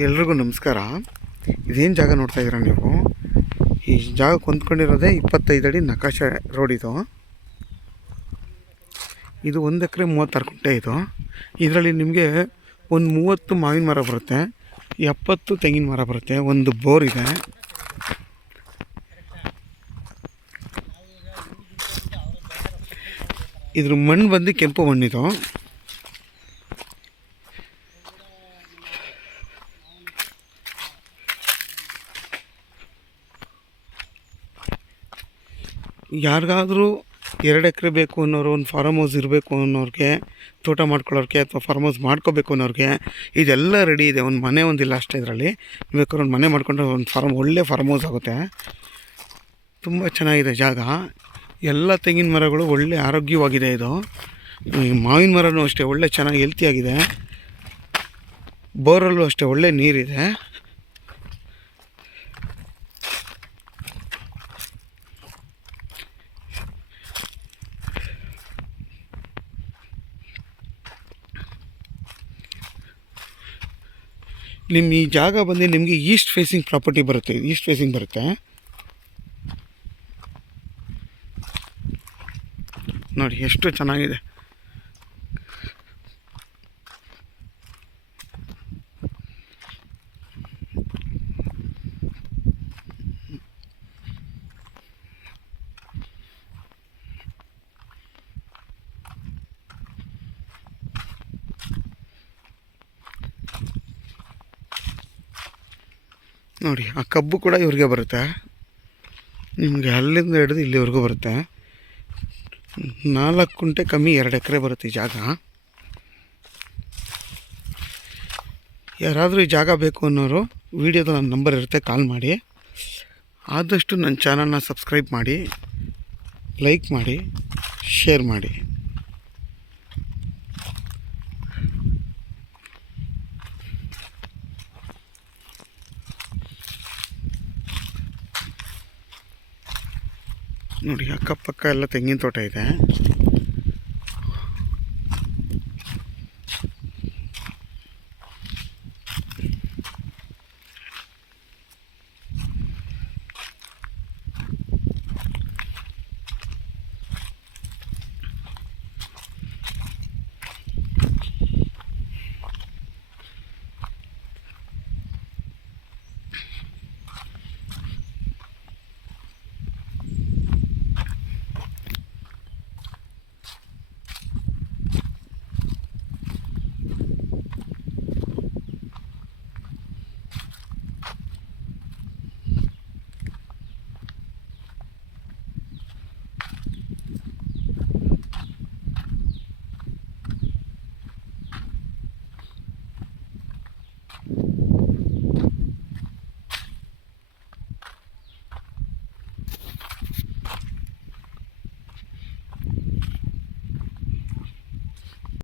ಎಲ್ರಿಗೂ ನಮಸ್ಕಾರ. ಇದೇನು ಜಾಗ ನೋಡ್ತಾ ಇದ್ದೀರಾ ನೀವು? ಈ ಜಾಗ ಹೊಂದ್ಕೊಂಡಿರೋದೇ 25 ಅಡಿ ನಕಾಶೆ ರೋಡ್ ಇದು. 1 ಎಕರೆ 36 ಗುಂಟೆ ಇದು. ಇದರಲ್ಲಿ ನಿಮಗೆ ಒಂದು 30 ಮಾವಿನ ಮರ ಬರುತ್ತೆ, 70 ತೆಂಗಿನ ಮರ ಬರುತ್ತೆ, ಒಂದು ಬೋರ್ ಇದೆ. ಇದ್ರ ಮಣ್ಣು ಬಂದು ಕೆಂಪು ಮಣ್ಣಿದು. ಯಾರಿಗಾದರೂ 2 ಎಕರೆ ಬೇಕು ಅನ್ನೋರು, ಒಂದು ಫಾರ್ಮ್ ಹೌಸ್ ಇರಬೇಕು ಅನ್ನೋರಿಗೆ, ತೋಟ ಮಾಡ್ಕೊಳ್ಳೋರಿಗೆ ಅಥವಾ ಫಾರ್ಮ್ ಹೌಸ್ ಮಾಡ್ಕೋಬೇಕು ಅನ್ನೋರಿಗೆ ಇದೆಲ್ಲ ರೆಡಿ ಇದೆ. ಒಂದು ಮನೆ ಒಂದಿಲ್ಲ ಅಷ್ಟೇ ಇದರಲ್ಲಿ. ಬೇಕಾದ್ರೆ ಒಂದು ಮನೆ ಮಾಡ್ಕೊಂಡ್ರೆ ಒಂದು ಒಳ್ಳೆ ಫಾರ್ಮ್ ಹೌಸ್ ಆಗುತ್ತೆ. ತುಂಬ ಚೆನ್ನಾಗಿದೆ ಜಾಗ. ಎಲ್ಲ ತೆಂಗಿನ ಮರಗಳು ಒಳ್ಳೆ ಆರೋಗ್ಯವಾಗಿದೆ. ಇದು ಮಾವಿನ ಮರನೂ ಅಷ್ಟೇ ಒಳ್ಳೆ ಚೆನ್ನಾಗಿ ಹೆಲ್ತಿಯಾಗಿದೆ. ಬೋರಲ್ಲೂ ಅಷ್ಟೇ ಒಳ್ಳೆ ನೀರಿದೆ. ನಿಮ್ಮ ಈ ಜಾಗ ಬಂದು ನಿಮಗೆ ಈಸ್ಟ್ ಫೇಸಿಂಗ್ ಪ್ರಾಪರ್ಟಿ ಬರುತ್ತೆ. ಈಸ್ಟ್ ಫೇಸಿಂಗ್ ಬರುತ್ತೆ ನೋಡಿ, ಎಷ್ಟು ಚೆನ್ನಾಗಿದೆ. ನೋಡಿ, ಆ ಕಬ್ಬು ಕೂಡ ಇವ್ರಿಗೆ ಬರುತ್ತೆ. ನಿಮಗೆ ಅಲ್ಲಿಂದ ಹಿಡಿದು ಇಲ್ಲಿವರೆಗೂ ಬರುತ್ತೆ. 4 ಗುಂಟೆ ಕಮ್ಮಿ 2 ಎಕರೆ ಬರುತ್ತೆ ಈ ಜಾಗ. ಯಾರಾದರೂ ಈ ಜಾಗ ಬೇಕು ಅನ್ನೋರು ವಿಡಿಯೋದ ನನ್ನ ನಂಬರ್ ಇರುತ್ತೆ, ಕಾಲ್ ಮಾಡಿ. ಆದಷ್ಟು ನನ್ನ ಚಾನಲ್ನ ಸಬ್ಸ್ಕ್ರೈಬ್ ಮಾಡಿ, ಲೈಕ್ ಮಾಡಿ, ಶೇರ್ ಮಾಡಿ. ನೋಡಿ, ಅಕ್ಕಪಕ್ಕ ಎಲ್ಲ ತೆಂಗಿನ ತೋಟ ಇದೆ.